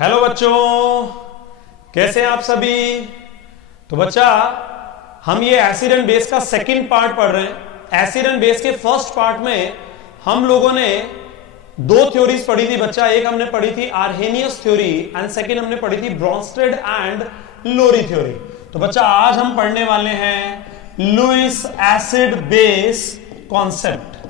Hello बच्चों, कैसे हैं आप सभी। तो बच्चा, हम ये एसिड एंड बेस का सेकंड पार्ट पढ़ रहे हैं। एसिड एंड बेस के फर्स्ट पार्ट में हम लोगों ने दो थ्योरीज पढ़ी थी बच्चा। एक हमने पढ़ी थी आर्हेनियस थ्योरी एंड सेकंड हमने पढ़ी थी ब्रॉन्स्टेड एंड लोरी थ्योरी। तो बच्चा, आज हम पढ़ने वाले हैं Lewis acid base concept.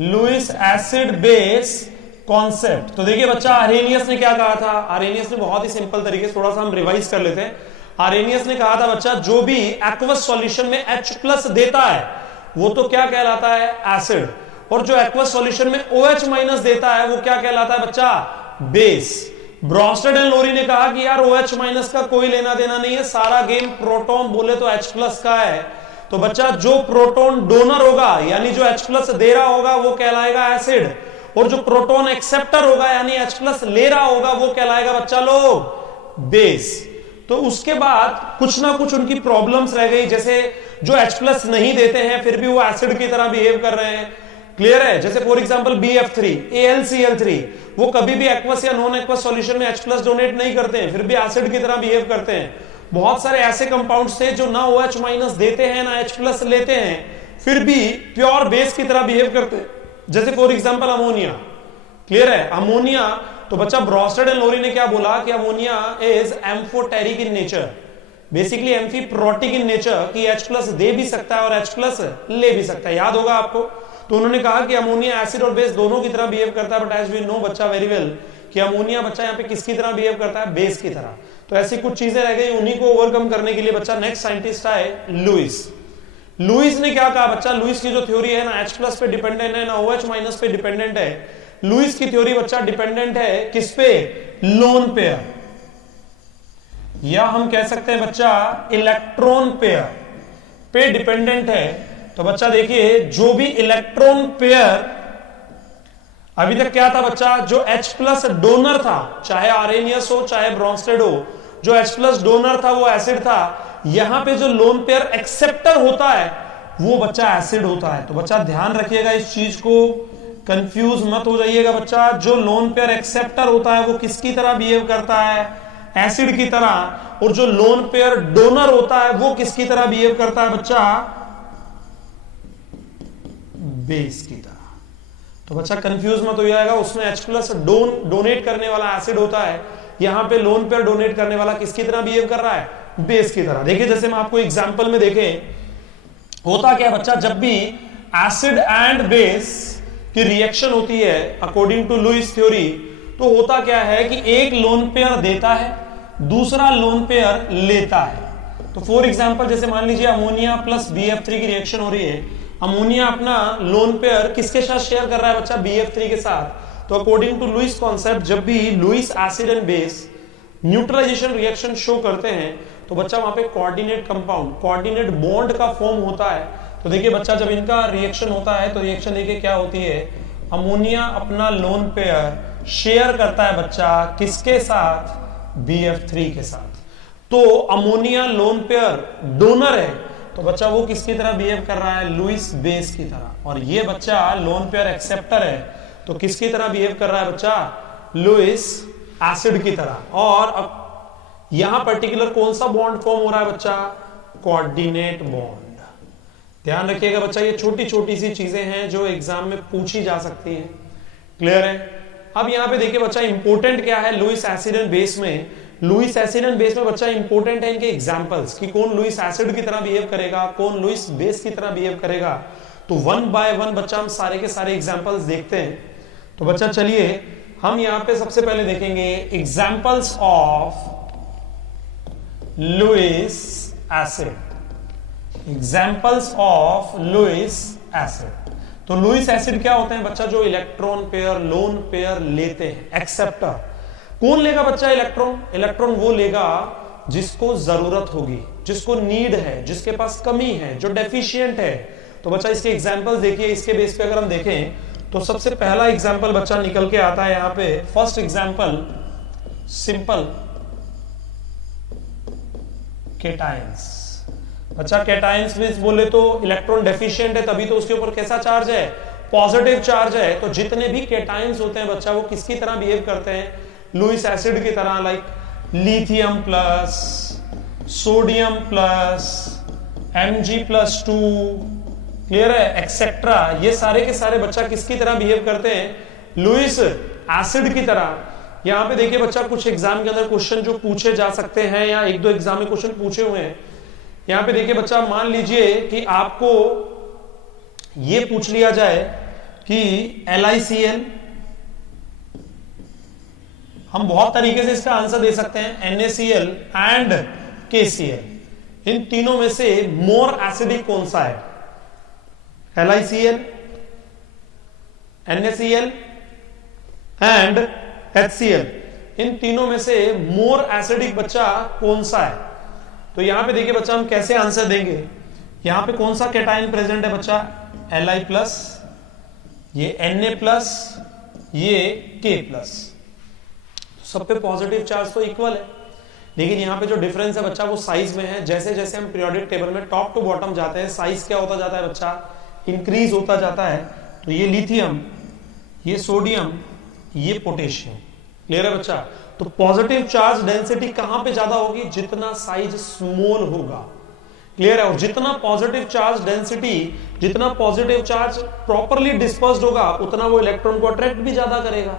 Lewis acid base concept. तो देखिए बच्चा, आर्हेनियस ने क्या कहा था। आर्हेनियस ने बहुत ही सिंपल तरीके से, थोड़ा सा हम रिवाइज कर लेते हैं। आर्हेनियस ने कहा था बच्चा, जो भी एक्वस सॉल्यूशन में H+ देता है वो तो क्या कहलाता है, एसिड। और जो एक्वस सॉल्यूशन में OH- देता है वो क्या कहलाता है बच्चा, बेस। ब्रॉन्स्टेड एंड लोरी ने कहा कि यार OH- का कोई लेना देना नहीं है, सारा गेम प्रोटॉन बोले तो H+ का है। तो बच्चा, जो प्रोटॉन डोनर होगा यानी जो H+ दे रहा होगा वो कहलाएगा एसिड, और जो प्रोटॉन एक्सेप्टर होगा यानी H+ ले रहा होगा वो कहलाएगा बच्चा लोग बेस। तो उसके बाद कुछ ना कुछ उनकी प्रॉब्लम्स रह गई, जैसे जो H+ नहीं देते हैं फिर भी वो एसिड की तरह बिहेव कर रहे हैं। क्लियर है। जैसे फॉर एग्जांपल BF3 AlCl3, वो कभी भी एक्वस या नॉन एक्वस सॉल्यूशन में H+ डोनेट नहीं करते हैं, फिर भी एसिड की तरह बिहेव करते हैं। बहुत सारे ऐसे कंपाउंड्स थे जो ना OH- देते हैं ना H+ लेते हैं, फिर भी प्योर बेस की तरह बिहेव करते हैं। जैसे फॉर एग्जांपल अमोनिया। क्लियर है। अमोनिया, तो बच्चा ब्रॉन्स्टेड एंड लोरी ने क्या बोला कि ammonia is amphoteric in nature, basically amphiprotic in nature, कि H+ दे भी सकता है और H+ ले भी सकता है। याद होगा आपको। तो उन्होंने कहा कि अमोनिया एसिड और बेस दोनों की तरह बिहेव करता है, बट एज वी नो बच्चा वेरी वेल कि अमोनिया बच्चा यहाँ पे किसकी तरह बिहेव करता है, बेस की तरह। तो ऐसी कुछ चीजें रह गई, उन्हीं को ओवरकम करने के लिए बच्चा नेक्स्ट साइंटिस्ट आए लुईस। लुईस ने क्या कहा बच्चा, लुईस की जो थ्योरी है ना H+ पे डिपेंडेंट है ना OH- पे डिपेंडेंट है। लुईस की थ्योरी बच्चा डिपेंडेंट है किस पे, लोन पेयर, या हम कह सकते हैं बच्चा इलेक्ट्रॉन पेयर पे डिपेंडेंट है। तो बच्चा देखिए, जो भी इलेक्ट्रॉन पेयर अभी तक क्या था बच्चा, जो H+ डोनर था, चाहे आर्हेनियस हो चाहे ब्रॉन्स्टेड हो, जो H+ डोनर था वो एसिड था। यहां पे जो लोन पेयर एक्सेप्टर होता है वो बच्चा एसिड होता है। तो बच्चा ध्यान रखिएगा इस चीज को, कंफ्यूज मत हो जाइएगा बच्चा। जो लोन पेयर एक्सेप्टर होता है वो किसकी तरह बिहेव करता है, एसिड की तरह। और जो लोन पेयर डोनर होता है वो किसकी तरह बिहेव करता है बच्चा, बेस की तरह। तो बच्चा कंफ्यूज मत हो जाएगा, उसमें H+ डोनेट करने वाला एसिड होता है, यहां पे लोन पेयर डोनेट करने वाला किसकी तरह बिहेव कर रहा है, बेस की तरह। देखिए जैसे मैं आपको एग्जांपल में देखें, होता क्या बच्चा, जब भी एसिड एंड बेस की रिएक्शन होती है अकॉर्डिंग टू लुईस थ्योरी, तो होता क्या है कि एक लोन पेयर देता है, दूसरा लोन पेयर लेता है। तो फॉर एग्जांपल जैसे मान लीजिए अमोनिया प्लस BF3 की रिएक्शन हो रही है, अमोनिया अपना लोन पेयर किसके साथ शेयर कर रहा है बच्चा, BF3 के साथ। तो अकॉर्डिंग टू लुईस कॉन्सेप्ट, जब भी Lewis acid and base neutralization reaction show करते हैं तो बच्चा वहां पे कोऑर्डिनेट कंपाउंड, कोऑर्डिनेट बॉन्ड का फॉर्म होता है। तो देखिए बच्चा, जब इनका रिएक्शन होता है तो रिएक्शन देखिए क्या होती है, अमोनिया अपना लोन पेयर शेयर करता है बच्चा किसके साथ, BF3 के साथ। तो अमोनिया लोन पेयर डोनर है, तो बच्चा वो किसकी तरह बिहेव कर रहा है, लुईस बेस की तरह। और ये बच्चा लोन पेयर एक्सेप्टर है, तो किसकी तरह बिहेव कर रहा है बच्चा, लुईस एसिड की तरह। और अब यहां पर्टिकुलर कौन सा बॉन्ड फॉर्म हो रहा है बच्चा, कोऑर्डिनेट बॉन्ड। ध्यान रखिएगा बच्चा, ये छोटी छोटी सी चीजें हैं जो एग्जाम में पूछी जा सकती हैं। क्लियर है। अब यहां पे देखिए बच्चा, इंपॉर्टेंट क्या है लुईस एसिड एंड बेस में। लुईस एसिड एंड बेस में बच्चा इंपॉर्टेंट है इनके एग्जांपल्स, कि कौन लुईस एसिड की तरह बिहेव करेगा, कौन लुईस बेस की तरह बिहेव करेगा। तो वन बाय वन बच्चा हम सारे के सारे एग्जांपल्स देखते हैं। तो बच्चा चलिए हम यहां पे सबसे पहले देखेंगे examples of Lewis acid. Examples of Lewis acid. तो लुईस एसिड क्या होते हैं बच्चा, जो इलेक्ट्रॉन पेयर, लोन पेयर लेते हैं, एक्सेप्टर। कौन लेगा बच्चा इलेक्ट्रॉन, इलेक्ट्रॉन वो लेगा जिसको जरूरत होगी, जिसको नीड है, जिसके पास कमी है, जो डेफिशिएंट है। तो बच्चा इसके एग्जांपल्स देखिए, इसके बेस पे अगर हम देखें तो सबसे पहला एग्जांपल बच्चा निकल के आता है यहां पे। First example simple cations. बच्चा केटायंस में बोले तो इलेक्ट्रॉन डेफिशिएंट है, तभी तो उसके ऊपर कैसा चार्ज है, पॉजिटिव चार्ज है। तो जितने भी केटायंस होते हैं बच्चा वो किसकी तरह बिहेव करते हैं, लुईस एसिड की तरह, like lithium plus, sodium plus, Mg+2, clear है, एक्सेट्रा। ये सारे के सारे बच्चा किसकी तरह बिहेव करते हैं? लुईस एसिड की तरह। यहां पे देखिए बच्चा, कुछ एग्जाम के अंदर क्वेश्चन जो पूछे जा सकते हैं या एक दो एग्जाम में क्वेश्चन पूछे हुए हैं। यहां पे देखिए बच्चा, मान लीजिए कि आपको ये पूछ लिया जाए कि LiCl, हम बहुत तरीके से इसका आंसर दे सकते हैं, NaCl एंड KCl, इन तीनों में से मोर एसिडिक कौन सा है? LiCl, NaCl एंड HCl, इन तीनों में से मोर एसिडिक बच्चा कौन सा है? तो यहां पे देखिए बच्चा, हम कैसे आंसर देंगे? यहां पे कौन सा कैटायन प्रेजेंट है बच्चा? Li+, ये Na+, ये K+। सब पे पॉजिटिव चार्ज तो इक्वल है, लेकिन यहां पे जो डिफरेंस है बच्चा वो साइज में है। जैसे जैसे हम पीरियोडिक टेबल में टॉप टू बॉटम जाते हैं, साइज क्या होता जाता है बच्चा? इंक्रीज होता जाता है। तो ये लिथियम, ये सोडियम, ये पोटेशियम, क्लियर है बच्चा? तो पॉजिटिव चार्ज डेंसिटी कहां पे ज्यादा होगी? जितना साइज स्मॉल होगा, क्लियर है? और जितना पॉजिटिव चार्ज डेंसिटी, जितना पॉजिटिव चार्ज प्रॉपरली डिस्पर्स्ड होगा, उतना वो इलेक्ट्रॉन को अट्रैक्ट भी ज्यादा करेगा,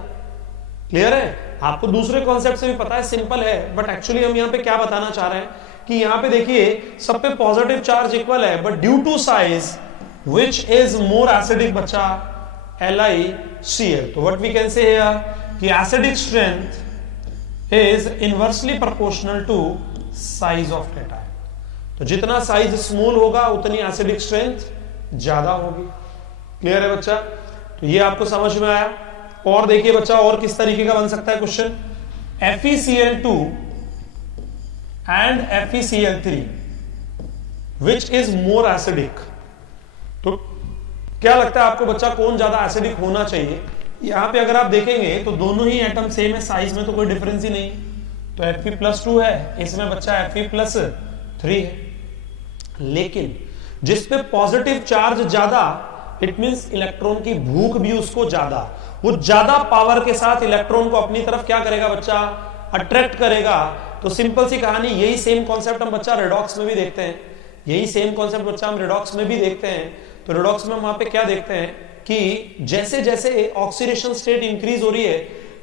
क्लियर है? आपको दूसरे कॉन्सेप्ट से भी पता है, सिंपल है, बट एक्चुअली हम यहां पे क्या बताना चाह रहे हैं कि यहां पे देखिए सब पे पॉजिटिव चार्ज इक्वल है, but due to size which is more acidic बच्चा? LiCl। तो what we can say here कि acidic strength is inversely proportional to size of cation. तो जितना साइज स्मॉल होगा उतनी एसिडिक स्ट्रेंथ ज्यादा होगी, क्लियर है बच्चा? तो ये आपको समझ में आया। और देखिए बच्चा, और किस तरीके का बन सकता है question? FeCl2 and FeCl3 which is more acidic. तो क्या लगता है आपको बच्चा, कौन ज्यादा एसिडिक होना चाहिए? यहां पे अगर आप देखेंगे तो दोनों ही एटम सेम है, साइज में तो कोई डिफरेंस ही नहीं। तो Fe+2 है, इसमें बच्चा Fe+3 है। लेकिन जिस पे पॉजिटिव चार्ज ज्यादा, इट मींस इलेक्ट्रॉन की भूख भी उसको ज्यादा, वो ज्यादा पावर के साथ इलेक्ट्रॉन को अपनी तरफ क्या करेगा बच्चा? अट्रैक्ट करेगा। तो सिंपल सी कहानी, यही सेम कॉन्सेप्ट हम बच्चा रेडॉक्स में भी देखते हैं, यही सेम कॉन्सेप्ट बच्चा हम रेडॉक्स में भी देखते हैं। तो रेडॉक्स में हम वहां पे क्या देखते हैं कि जैसे जैसे ऑक्सीडेशन स्टेट इंक्रीज हो रही है,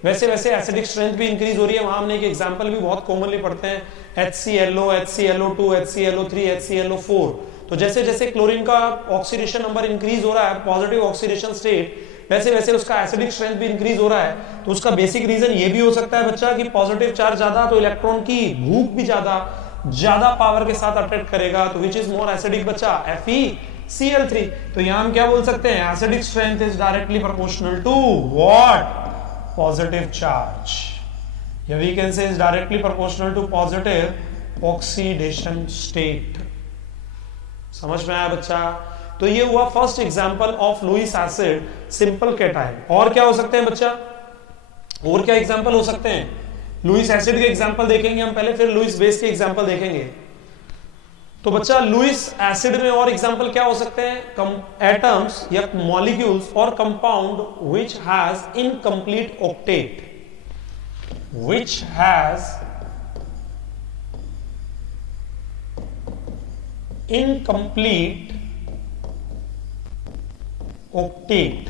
वैसे वैसे एसिडिक स्ट्रेंथ भी इंक्रीज हो रही है। वहां हमने एक एग्जांपल भी बहुत कॉमनली पढ़ते हैं, HClO, HClO2, HClO3, HClO4। तो जैसे जैसे क्लोरीन का ऑक्सीडेशन नंबर इंक्रीज हो रहा है, पॉजिटिव ऑक्सीडेशन स्टेट, वैसे वैसे उसका एसिडिक स्ट्रेंथ भी इंक्रीज हो रहा है। तो उसका बेसिक रीजन ये भी हो सकता है बच्चा कि पॉजिटिव चार्ज ज्यादा, तो इलेक्ट्रॉन की भूख भी ज्यादा पावर के साथ अट्रैक्ट करेगा। तो विच इज मोर एसिडिक बच्चा? FeCl3। तो यहां हम क्या बोल सकते हैं? Acidic strength is directly proportional to what? Positive charge. या we can say is directly proportional to positive oxidation state. समझ में आया बच्चा? तो ये हुआ first example of Lewis acid simple cation. और क्या हो सकते हैं बच्चा? और क्या एग्जांपल हो सकते हैं? लुईस एसिड के एग्जांपल देखेंगे हम पहले, फिर लुईस बेस के एग्जांपल देखेंगे। तो बच्चा लुईस एसिड में और एग्जांपल क्या हो सकते हैं? एटम्स या मॉलिक्यूल्स और compound which has incomplete octet, which has incomplete octet.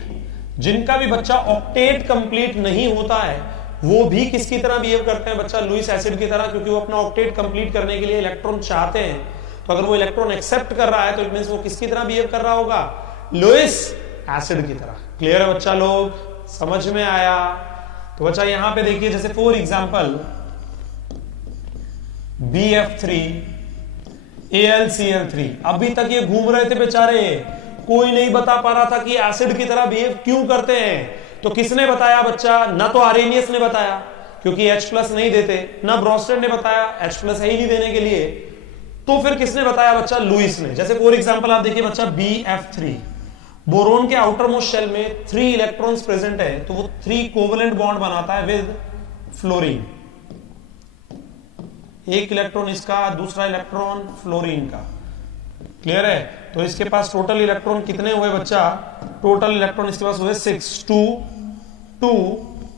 जिनका भी बच्चा ऑक्टेट कंप्लीट नहीं होता है, वो भी किसकी तरह बिहेव करते हैं बच्चा? लुईस एसिड की तरह, क्योंकि वो अपना ऑक्टेट कंप्लीट करने के लिए इलेक्ट्रॉन चाहते हैं। तो अगर वो इलेक्ट्रॉन एक्सेप्ट कर रहा है तो इट मींस वो किसकी तरह बिहेव कर रहा होगा? लुईस एसिड की तरह। क्लियर है बच्चा? लोग समझ में आया? तो बच्चा यहां पे देखिए, जैसे फॉर एग्जांपल BF3 AlCl3, अभी तक ये घूम रहे थे बेचारे, कोई नहीं बता पा रहा था कि एसिड की तरह बिहेव क्यों करते हैं। तो किसने बताया बच्चा? ना तो आर्रेनियस ने बताया क्योंकि H+ नहीं देते, ना ब्रोस्टेड ने बताया, H+ है ही नहीं देने के लिए। तो फिर किसने बताया बच्चा? लुईस ने। जैसे फॉर एग्जांपल आप देखिए बच्चा BF3, बोरोन के आउटर मोस्ट शेल में 3 इलेक्ट्रॉन्स प्रेजेंट है, तो वो 3 कोवेलेंट बॉन्ड बनाता है विद फ्लोरीन। एक इलेक्ट्रॉन इसका, दूसरा इलेक्ट्रॉन फ्लोरीन का। क्लियर है? तो इसके पास टोटल इलेक्ट्रॉन कितने हुए बच्चा? टोटल इलेक्ट्रॉन इसके पास हुए 6, 2, 2,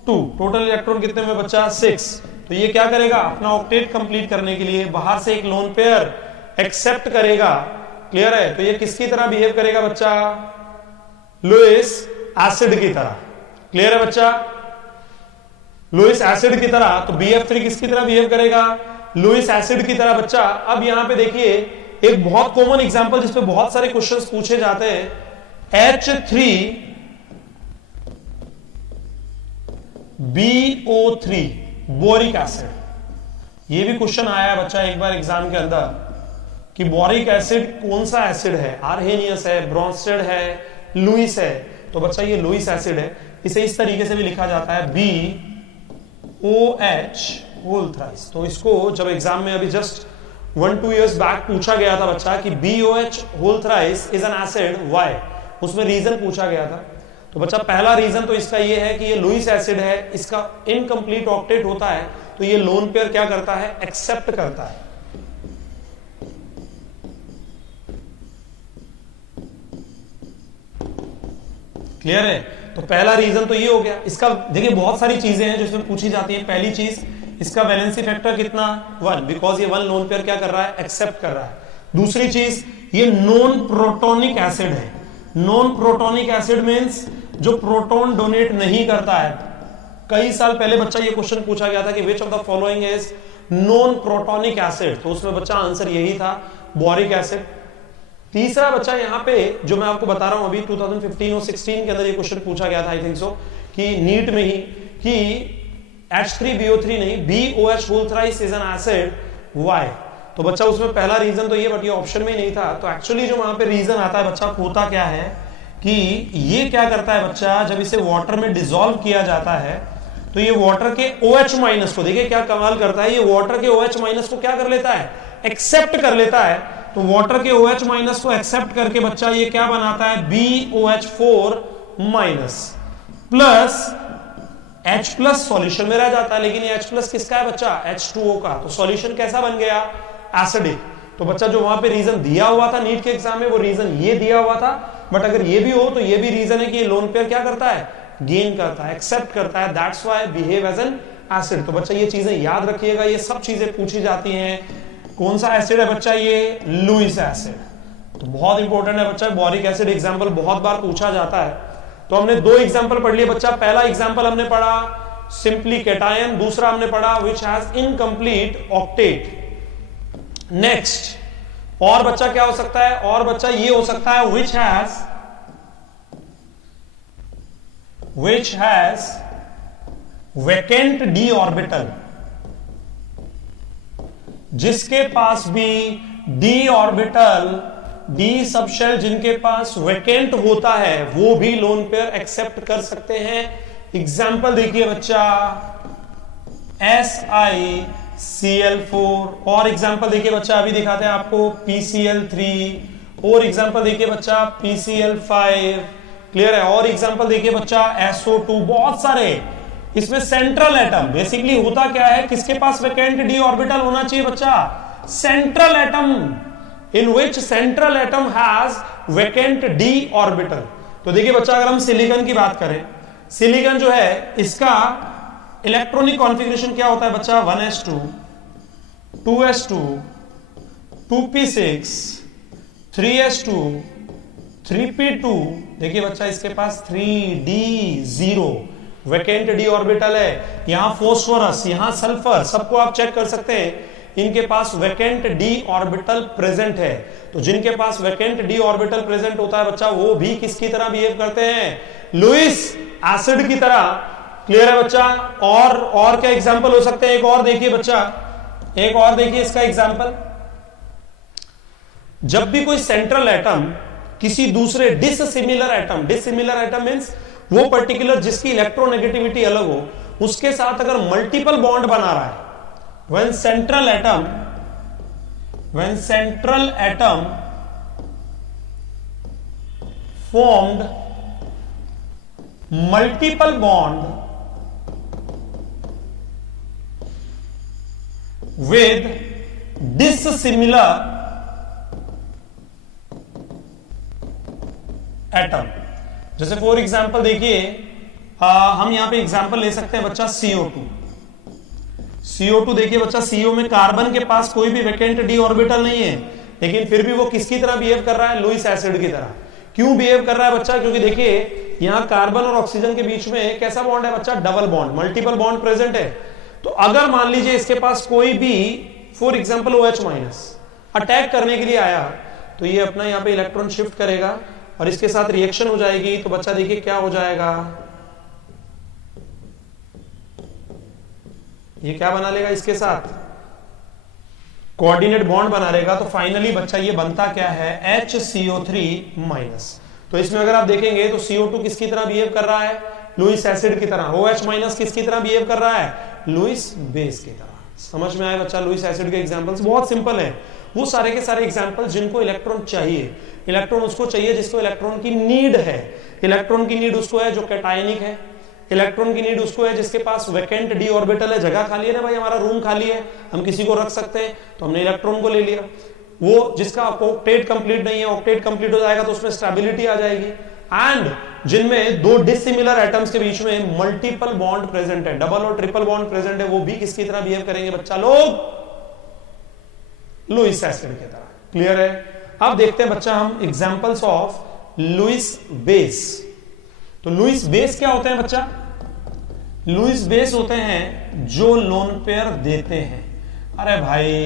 2, टोटल इलेक्ट्रॉन कितने में बच्चा 6। तो ये क्या करेगा, अपना ऑक्टेट कंप्लीट करने के लिए बाहर से एक लोन पेयर एक्सेप्ट करेगा। क्लियर है? तो ये किसकी तरह बिहेव करेगा बच्चा, लुईस एसिड की तरह। क्लियर है बच्चा, लुईस एसिड की तरह। तो BF3 किसकी तरह बिहेव करेगा, लुईस एसिड की तरह बच्चा। अब यहां पे देखिए एक बहुत कॉमन एग्जांपल जिसपे बहुत सारे क्वेश्चंस पूछे जाते हैं, H3BO3 बोरिक एसिड। ये भी क्वेश्चन आया है बच्चा एक बार एग्जाम के अंदर कि बोरिक एसिड कौन सा एसिड है, आर्हेनियस है, ब्रोंस्टेड है, लुईस है। तो बच्चा ये लुईस एसिड है। इसे इस तरीके से भी लिखा जाता है BOH होल थ्राइस। तो इसको जब एग्जाम में अभी जस्ट 1-2 years बैक पूछा गया था बच्चा कि BOH whole thrice is an acid why, उसमें रीजन पूछा गया था। तो बच्चा पहला रीजन तो इसका ये है कि ये लुईस एसिड है, इसका इनकम्प्लीट ऑक्टेट होता है, तो ये लोन पेयर क्या करता है, एक्सेप्ट करता है। क्लियर है? तो पहला रीजन तो ये हो गया। इसका देखिए बहुत सारी चीजें हैं जो इसमें पूछी जाती हैं। पहली चीज, इसका वैलेंसी फैक्टर कितना, 1, बिकॉज ये 1 लोन पेयर क्या कर रहा है, एक्सेप्ट कर रहा है। दूसरी चीज, ये नॉन प्रोटोनिक एसिड है। नॉन प्रोटोनिक एसिड मींस जो प्रोटॉन डोनेट नहीं करता है। कई साल पहले बच्चा ये क्वेश्चन पूछा गया था कि which of the following is non protonic acid, तो उसमें बच्चा आंसर यही था, बोरिक एसिड। तीसरा बच्चा यहां पे जो मैं आपको बता रहा हूं अभी 2015 और 16 के अंदर ये क्वेश्चन पूछा गया था, आई थिंक सो, कि नीट में ही, कि H3BO3 नहीं, BOH whole thrice is an acid why. तो बच्चा उसमें पहला रीजन तो ये, बट ये ऑप्शन में ही नहीं था। तो एक्चुअली जो वहां पे रीजन आता है बच्चा, होता क्या है कि ये क्या करता है बच्चा, जब इसे वाटर में डिसॉल्व किया जाता है तो ये वाटर के OH- को, देखिए क्या कमाल करता है, ये वाटर के OH- को क्या कर लेता है, एक्सेप्ट कर लेता है। तो वाटर के OH- को एक्सेप्ट करके बच्चा ये क्या बनाता है, BOH4- प्लस H+ सॉल्यूशन में रह जाता है। लेकिन ये H+ किसका है बच्चा, H2O का। तो सॉल्यूशन कैसा बन गया, एसिडिक। तो बच्चा जो वहां पे रीजन दिया हुआ था नीट के एग्जाम में, वो रीजन ये दिया हुआ था। बट अगर ये भी हो तो ये भी रीजन है कि ये लोन पेयर क्या करता है, गेन करता है, एक्सेप्ट करता है, that's why behave as an acid. तो बच्चा ये चीजें याद रखिएगा, ये सब चीजें पूछी जाती हैं। कौन सा एसिड है बच्चा, ये लुईस एसिड। तो बहुत इंपॉर्टेंट है बच्चा, बोरिक एसिड एग्जांपल बहुत बार पूछा जाता है। तो हमने 2 एग्जांपल पढ़ लिए बच्चा। पहला एग्जांपल हमने पढ़ा सिंपली कैटायन, दूसरा हमने पढ़ा which has incomplete octet. Next और बच्चा क्या हो सकता है, और बच्चा ये हो सकता है which has vacant d orbital, जिसके पास भी d ऑर्बिटल, d सबशेल जिनके पास वैकेंट होता है, वो भी लोन पेयर एक्सेप्ट कर सकते हैं। एग्जाम्पल देखिए बच्चा, SiCl4, और एग्जाम्पल देखिए बच्चा, अभी दिखाते हैं आपको PCl3, और एग्जाम्पल देखिए बच्चा PCl5। क्लियर है? और एग्जाम्पल देखिए बच्चा SO2, बहुत सारे। इसमें सेंट्रल एटम बेसिकली होता क्या है, किसके पास वैकेंट d ऑर्बिटल होना चाहिए बच्चा, central atom, in which central atom has vacant d orbital. तो देखिए बच्चा, अगर हम सिलिकॉन की बात करें, सिलिकॉन जो है इसका इलेक्ट्रॉनिक कॉन्फ़िगरेशन क्या होता है बच्चा, 1s2 2s2 2p6 3s2 3p2। देखिए बच्चा, इसके पास 3d0 वैकेंट d ऑर्बिटल है। यहां फॉस्फोरस, यहां सल्फर, सबको आप चेक कर सकते हैं, इनके पास वैकेंट d ऑर्बिटल प्रेजेंट है। तो जिनके पास वैकेंट d ऑर्बिटल प्रेजेंट होता है बच्चा, वो भी किसकी तरह बिहेव करते हैं, लुईस एसिड की तरह। क्लियर है बच्चा? और क्या एग्जांपल हो सकते हैं, एक और देखिए बच्चा, एक और देखिए इसका एग्जांपल। जब भी कोई सेंट्रल एटम किसी दूसरे डिससिमिलर एटम मींस वो पर्टिकुलर जिसकी इलेक्ट्रोनेगेटिविटी अलग हो, उसके साथ अगर मल्टीपल बॉन्ड बना रहा है, when central atom formed multiple bond with dissimilar atom, जैसे फॉर एग्जाम्पल देखिए, हम यहाँ पे एग्जाम्पल ले सकते हैं बच्चा CO2। CO2 देखिए बच्चा, CO में कार्बन के पास कोई भी वैकेंट d ऑर्बिटल नहीं है, लेकिन फिर भी वो किसकी तरह बिहेव कर रहा है? लुईस एसिड की तरह। क्यों बिहेव कर रहा है बच्चा? क्योंकि देखिए यहाँ कार्बन और ऑक्सीजन के बीच में कैसा बॉन्ड है बच्चा? Double bond, multiple bond present है। तो अगर मान लीजिए इसके पास कोई भी फॉर एग्जाम्पल OH- अटैक करने के लिए आया, तो ये अपना यहाँ पे इलेक्ट्रॉन शिफ्ट करेगा और इसके साथ रिएक्शन हो जाएगी। तो बच्चा देखिए क्या हो जाएगा, ये क्या बना लेगा? इसके साथ कोऑर्डिनेट बॉन्ड बना लेगा। तो फाइनली बच्चा ये बनता क्या है? HCO3-। तो इसमें अगर आप देखेंगे तो CO2 किसकी तरह बिहेव कर रहा है? लुईस एसिड की तरह। OH- किसकी तरह बिहेव कर रहा है? लुईस बेस की तरह। समझ में आया बच्चा? लुईस एसिड के एग्जांपल्स बहुत सिंपल है, वो सारे के सारे एग्जांपल्स जिनको इलेक्ट्रॉन चाहिए। इलेक्ट्रॉन उसको चाहिए जिसको इलेक्ट्रॉन की नीड है। इलेक्ट्रॉन की नीड उसको है जो कैटायनिक है। इलेक्ट्रॉन की नीड उसको है जिसके पास वैकेंट d ऑर्बिटल है, जगह खाली है ना भाई, हमारा रूम खाली है, हम किसी को रख सकते हैं, तो हमने इलेक्ट्रॉन को ले लिया। वो जिसका ऑक्टेट कंप्लीट नहीं है, ऑक्टेट कंप्लीट हो जाएगा तो उसमें स्टेबिलिटी आ जाएगी। एंड जिनमें दो डिसिमिलर एटम्स के बीच में मल्टीपल बॉन्ड प्रेजेंट है, डबल और ट्रिपल बॉन्ड प्रेजेंट है, वो भी किसकी तरह बिहेव करेंगे बच्चा लोग? लुईस एसिड की तरह। क्लियर है? अब देखते हैं बच्चा हम एग्जांपल्स ऑफ लुईस बेस। तो लुईस बेस क्या होते हैं बच्चा? लुईस बेस होते हैं जो लोन पेयर देते हैं। अरे भाई,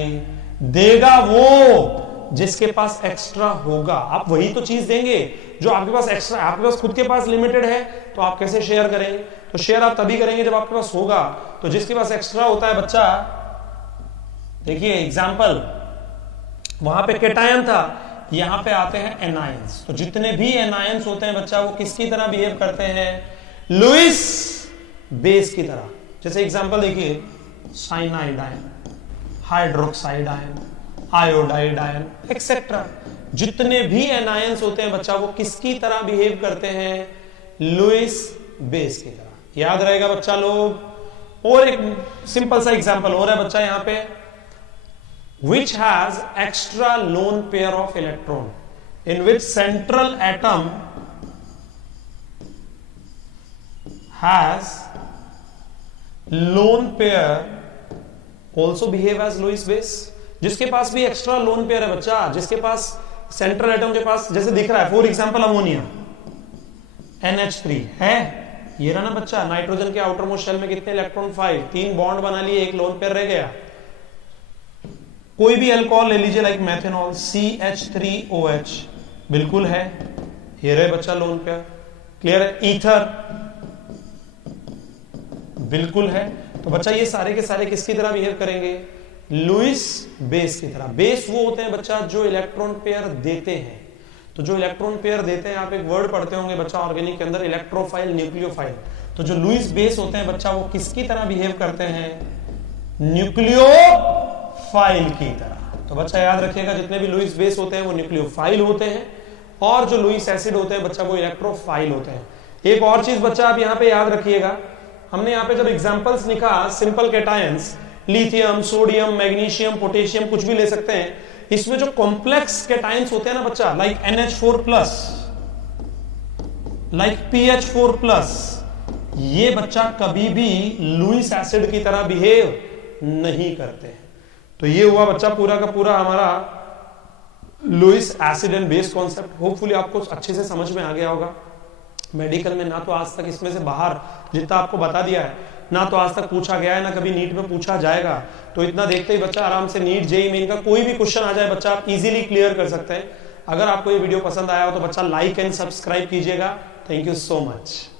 देगा वो जिसके पास एक्स्ट्रा होगा। आप वही तो चीज देंगे जो आपके पास एक्स्ट्रा। आपके पास खुद के पास लिमिटेड है तो आप कैसे शेयर करेंगे? तो शेयर आप तभी करेंगे जब आपके पास होगा। तो जिसके पास एक्स्ट्रा होता है बच्चा, देखिए एग्जांपल, वहां पे कैटायन था, यहां पे आते हैं एनायंस। तो जितने भी एनायंस होते हैं बच्चा वो किसकी तरह बिहेव करते हैं? लुईस बेस की तरह। जैसे एग्जांपल देखिए, cyanide ion, hydroxide ion, iodide ion etcetera. जितने भी एनायंस होते हैं बच्चा वो किसकी तरह बिहेव करते हैं? लुईस बेस की तरह। याद रहेगा बच्चा लोग। और एक सिंपल सा एग्जांपल हो रहा है बच्चा यहां पे, which has extra lone pair of electron in which central atom has lone pair also behave as Lewis base। जिसके पास भी एक्स्ट्रा लोन पेयर है बच्चा, जिसके पास सेंट्रल एटम के पास जैसे दिख रहा है, फॉर एग्जांपल अमोनिया NH3 है, ये रहा ना बच्चा। नाइट्रोजन के आउटर मोस्ट शेल में कितने इलेक्ट्रॉन? 5। 3 बॉन्ड बना लिए, एक लोन पेयर रह गया। कोई भी अल्कोहल ले लीजिए लाइक मेथनॉल, CH3OH, बिल्कुल है, ये रहे बच्चा लोन पेयर। क्लियर है? ईथर बिल्कुल है। तो बच्चा ये सारे के सारे किसकी तरह बिहेव करेंगे? लुईस बेस की तरह। बेस वो होते हैं बच्चा जो इलेक्ट्रॉन पेयर देते हैं। तो जो इलेक्ट्रॉन पेयर देते हैं, आप एक वर्ड पढ़ते होंगे बच्चा ऑर्गेनिक के अंदर, इलेक्ट्रोफाइल, न्यूक्लियोफाइल। तो जो लुईस बेस होते हैं बच्चा वो किसकी तरह बिहेव करते हैं? न्यूक्लियोफाइल की तरह। तो बच्चा याद रखिएगा, जितने भी लुईस बेस होते हैं वो न्यूक्लियोफाइल होते हैं, और जो लुईस एसिड होते हैं बच्चा वो इलेक्ट्रोफाइल होते हैं। एक और चीज बच्चा आप यहां पे याद रखिएगा, हमने यहां पे जब एग्जांपल्स लिखा simple cations, lithium, sodium, magnesium, potassium, कुछ भी ले सकते हैं, इसमें जो कॉम्प्लेक्स कैटायंस होते हैं ना बच्चा, लाइक NH4+, लाइक PH4+, ये बच्चा कभी भी लुईस एसिड की तरह बिहेव नहीं करते हैं। तो ये हुआ बच्चा पूरा का पूरा हमारा Lewis acid and base concept. Hopefully आपको अच्छे से समझ में आ गया होगा। मेडिकल में ना तो आज तक इसमें से बाहर जितना आपको बता दिया है, ना तो आज तक पूछा गया है, ना कभी नीट में पूछा जाएगा। तो इतना देखते ही बच्चा आराम से नीट, जेईई मेन का कोई भी क्वेश्चन आ जाए बच्चा आप इजीली क्लियर कर सकते हैं। अगर आपको ये वीडियो पसंद आया हो तो बच्चा लाइक एंड सब्सक्राइब कीजिएगा। Thank you so much.